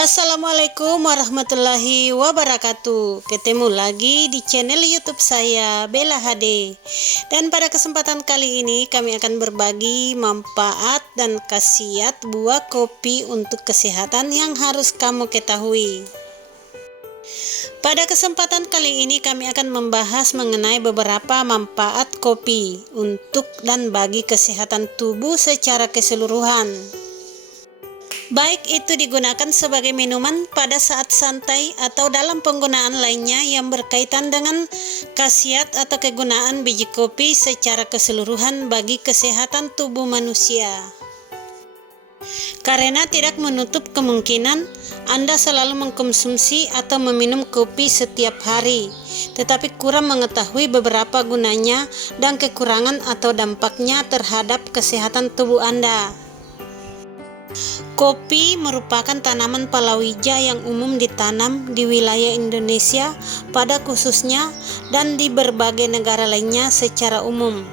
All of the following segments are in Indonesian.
Assalamualaikum warahmatullahi wabarakatuh. Ketemu lagi di channel YouTube saya, Bella HD. Dan pada kesempatan kali ini kami akan berbagi manfaat dan khasiat buah kopi untuk kesehatan yang harus kamu ketahui. Pada kesempatan kali ini kami akan membahas mengenai beberapa manfaat kopi untuk dan bagi kesehatan tubuh secara keseluruhan. Baik itu digunakan sebagai minuman pada saat santai atau dalam penggunaan lainnya yang berkaitan dengan khasiat atau kegunaan biji kopi secara keseluruhan bagi kesehatan tubuh manusia. Karena tidak menutup kemungkinan Anda selalu mengkonsumsi atau meminum kopi setiap hari, tetapi kurang mengetahui beberapa gunanya dan kekurangan atau dampaknya terhadap kesehatan tubuh Anda. Kopi merupakan tanaman palawija yang umum ditanam di wilayah Indonesia pada khususnya dan di berbagai negara lainnya secara umum.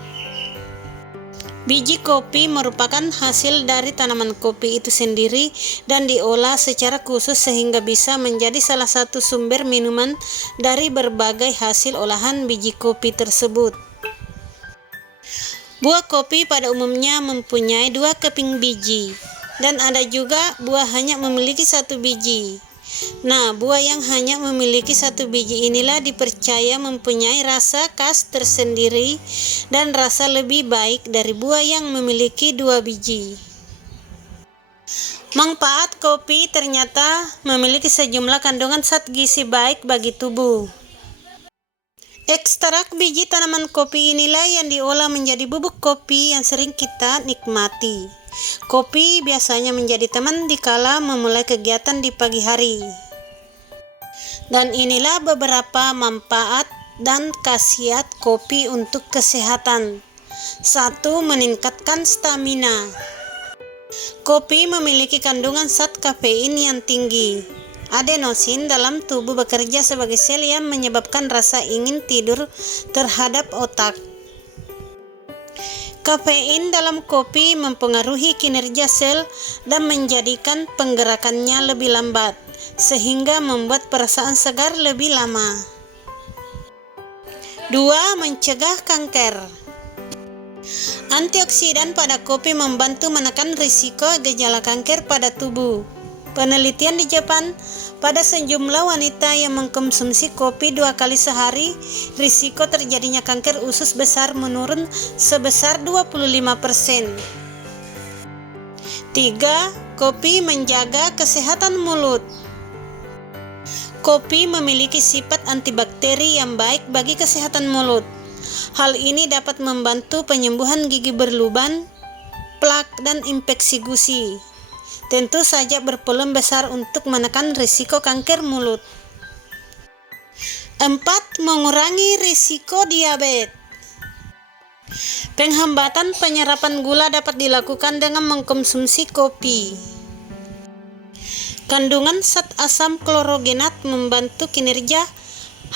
Biji kopi merupakan hasil dari tanaman kopi itu sendiri dan diolah secara khusus sehingga bisa menjadi salah satu sumber minuman dari berbagai hasil olahan biji kopi tersebut. Buah kopi pada umumnya mempunyai 2 keping biji. Dan ada juga buah hanya memiliki 1 biji. Nah, buah yang hanya memiliki 1 biji inilah dipercaya mempunyai rasa khas tersendiri dan rasa lebih baik dari buah yang memiliki 2 biji. Manfaat kopi ternyata memiliki sejumlah kandungan zat gizi baik bagi tubuh. Ekstrak biji tanaman kopi inilah yang diolah menjadi bubuk kopi yang sering kita nikmati. Kopi biasanya menjadi teman dikala memulai kegiatan di pagi hari. Dan inilah beberapa manfaat dan khasiat kopi untuk kesehatan. 1. Meningkatkan stamina. Kopi memiliki kandungan zat kafein yang tinggi. Adenosin dalam tubuh bekerja sebagai sel yang menyebabkan rasa ingin tidur terhadap otak. Kafein dalam kopi mempengaruhi kinerja sel dan menjadikan penggerakannya lebih lambat, sehingga membuat perasaan segar lebih lama. 2. Mencegah kanker. Antioksidan pada kopi membantu menekan risiko gejala kanker pada tubuh. Penelitian di Jepang, pada sejumlah wanita yang mengkonsumsi kopi 2 kali sehari, risiko terjadinya kanker usus besar menurun sebesar 25%. 3. Kopi menjaga kesehatan mulut. Kopi memiliki sifat antibakteri yang baik bagi kesehatan mulut. Hal ini dapat membantu penyembuhan gigi berlubang, plak, dan infeksi gusi. Tentu saja berpeluang besar untuk menekan risiko kanker mulut. 4. Mengurangi risiko diabetes. Penghambatan penyerapan gula dapat dilakukan dengan mengkonsumsi kopi. Kandungan zat asam klorogenat membantu kinerja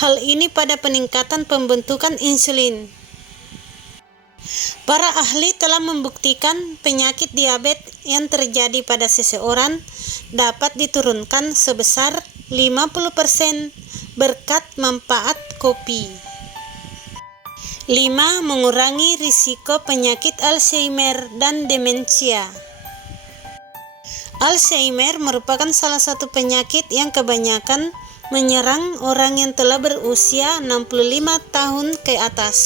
hal ini pada peningkatan pembentukan insulin. Para ahli telah membuktikan penyakit diabetes yang terjadi pada seseorang dapat diturunkan sebesar 50% berkat manfaat kopi. 5. Mengurangi risiko penyakit Alzheimer dan demensia. Alzheimer merupakan salah satu penyakit yang kebanyakan menyerang orang yang telah berusia 65 tahun ke atas.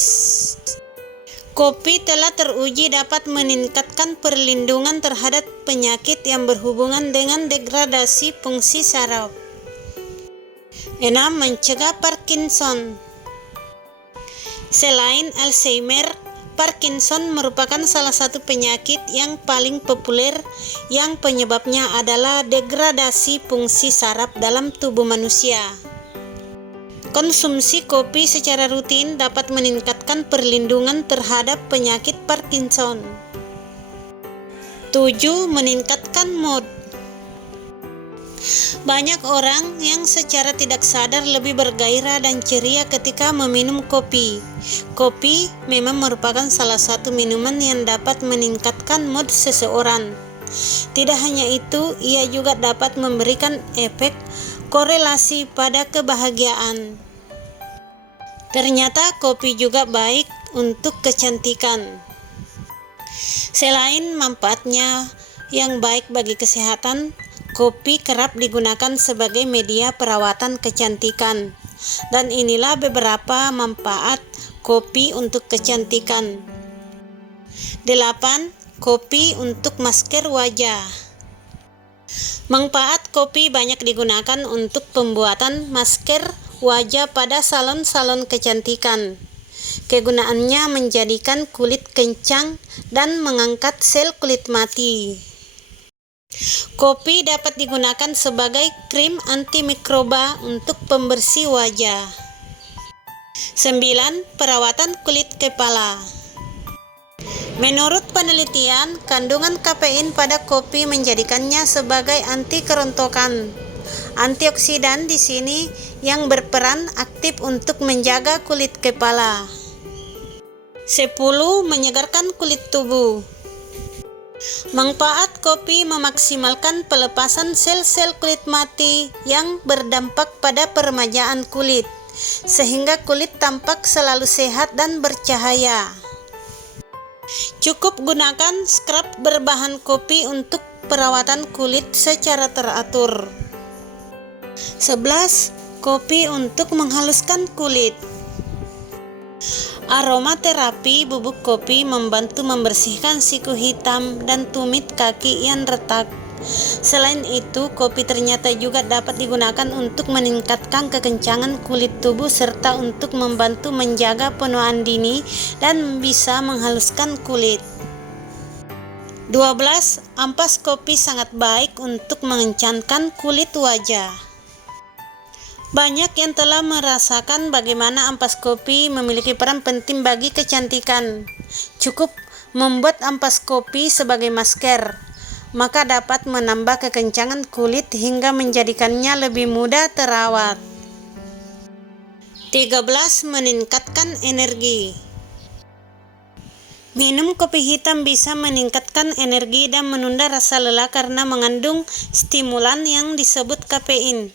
Kopi telah teruji dapat meningkatkan perlindungan terhadap penyakit yang berhubungan dengan degradasi fungsi saraf. 6. Mencegah Parkinson. Selain Alzheimer, Parkinson merupakan salah satu penyakit yang paling populer yang penyebabnya adalah degradasi fungsi saraf dalam tubuh manusia. Konsumsi kopi secara rutin dapat meningkatkan perlindungan terhadap penyakit Parkinson. 7. Meningkatkan mood. Banyak orang yang secara tidak sadar lebih bergairah dan ceria ketika meminum kopi. Kopi memang merupakan salah satu minuman yang dapat meningkatkan mood seseorang. Tidak hanya itu, ia juga dapat memberikan efek korelasi pada kebahagiaan. Ternyata kopi juga baik untuk kecantikan. Selain manfaatnya yang baik bagi kesehatan, kopi kerap digunakan sebagai media perawatan kecantikan. Dan inilah beberapa manfaat kopi untuk kecantikan. 8. Kopi untuk masker wajah. Manfaat kopi banyak digunakan untuk pembuatan masker wajah pada salon-salon kecantikan. Kegunaannya menjadikan kulit kencang dan mengangkat sel kulit mati. Kopi dapat digunakan sebagai krim antimikroba untuk pembersih wajah. 9. Perawatan kulit kepala. Menurut penelitian, kandungan kafein pada kopi menjadikannya sebagai anti kerontokan. Antioksidan di sini yang berperan aktif untuk menjaga kulit kepala. 10. Menyegarkan kulit tubuh. Manfaat kopi memaksimalkan pelepasan sel-sel kulit mati yang berdampak pada peremajaan kulit, sehingga kulit tampak selalu sehat dan bercahaya. Cukup gunakan scrub berbahan kopi untuk perawatan kulit secara teratur. 11. Kopi untuk menghaluskan kulit. Aromaterapi bubuk kopi membantu membersihkan siku hitam dan tumit kaki yang retak. Selain itu, kopi ternyata juga dapat digunakan untuk meningkatkan kekencangan kulit tubuh serta untuk membantu menjaga penuaan dini dan bisa menghaluskan kulit. 12. Ampas kopi sangat baik untuk mengencangkan kulit wajah. Banyak yang telah merasakan bagaimana ampas kopi memiliki peran penting bagi kecantikan. Cukup membuat ampas kopi sebagai masker, maka dapat menambah kekencangan kulit hingga menjadikannya lebih mudah terawat. 13. Meningkatkan energi. Minum kopi hitam bisa meningkatkan energi dan menunda rasa lelah karena mengandung stimulan yang disebut kafein.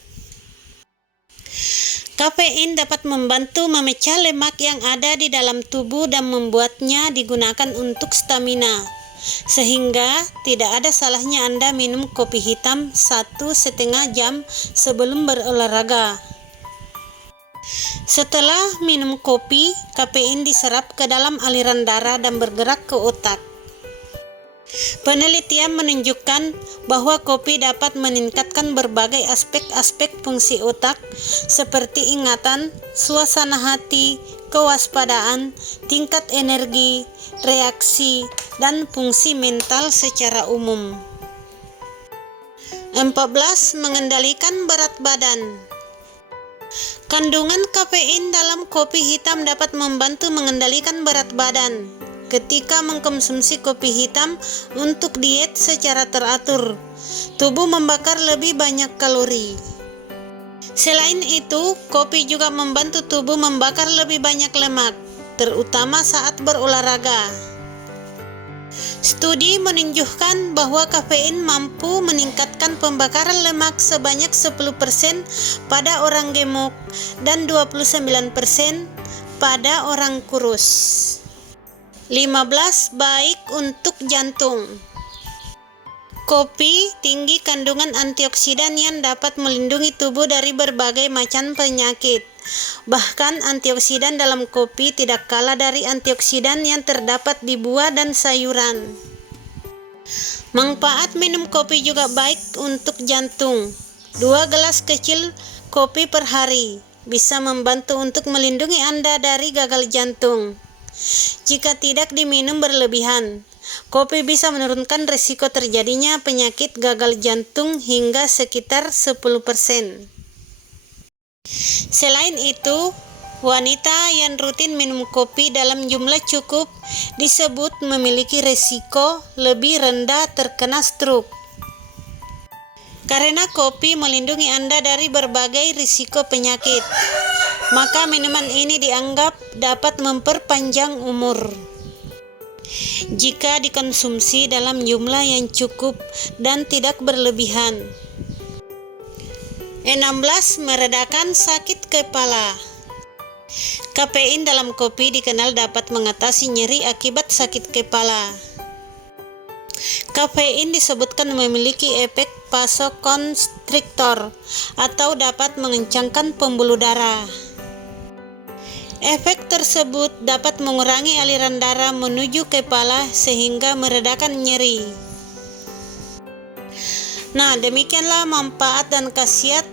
Kafein dapat membantu memecah lemak yang ada di dalam tubuh dan membuatnya digunakan untuk stamina. Sehingga tidak ada salahnya Anda minum kopi hitam 1,5 jam sebelum berolahraga. Setelah minum kopi, kafein diserap ke dalam aliran darah dan bergerak ke otak. Penelitian menunjukkan bahwa kopi dapat meningkatkan berbagai aspek-aspek fungsi otak seperti ingatan, suasana hati, kewaspadaan, tingkat energi, reaksi, dan fungsi mental secara umum. 14. Mengendalikan berat badan. Kandungan kafein dalam kopi hitam dapat membantu mengendalikan berat badan. Ketika mengkonsumsi kopi hitam untuk diet secara teratur, tubuh membakar lebih banyak kalori. Selain itu, kopi juga membantu tubuh membakar lebih banyak lemak, terutama saat berolahraga. Studi menunjukkan bahwa kafein mampu meningkatkan pembakaran lemak sebanyak 10% pada orang gemuk dan 29% pada orang kurus. 15. Baik untuk jantung. Kopi tinggi kandungan antioksidan yang dapat melindungi tubuh dari berbagai macam penyakit. Bahkan antioksidan dalam kopi tidak kalah dari antioksidan yang terdapat di buah dan sayuran. Manfaat minum kopi juga baik untuk jantung. 2 gelas kecil kopi per hari bisa membantu untuk melindungi Anda dari gagal jantung. Jika tidak diminum berlebihan, kopi bisa menurunkan risiko terjadinya penyakit gagal jantung hingga sekitar 10%. Selain itu, wanita yang rutin minum kopi dalam jumlah cukup disebut memiliki risiko lebih rendah terkena stroke. Karena kopi melindungi Anda dari berbagai risiko penyakit, maka minuman ini dianggap dapat memperpanjang umur. jika dikonsumsi dalam jumlah yang cukup dan tidak berlebihan. 16. Meredakan sakit kepala. Kafein dalam kopi dikenal dapat mengatasi nyeri akibat sakit kepala. Kafein disebutkan memiliki efek vasokonstriktor atau dapat mengencangkan pembuluh darah. Efek tersebut dapat mengurangi aliran darah menuju kepala sehingga meredakan nyeri. Nah, demikianlah manfaat dan khasiat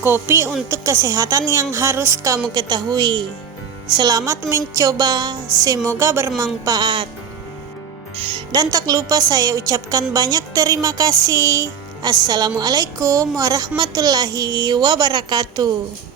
kopi untuk kesehatan yang harus kamu ketahui. Selamat mencoba, semoga bermanfaat. Dan tak lupa saya ucapkan banyak terima kasih. Assalamualaikum warahmatullahi wabarakatuh.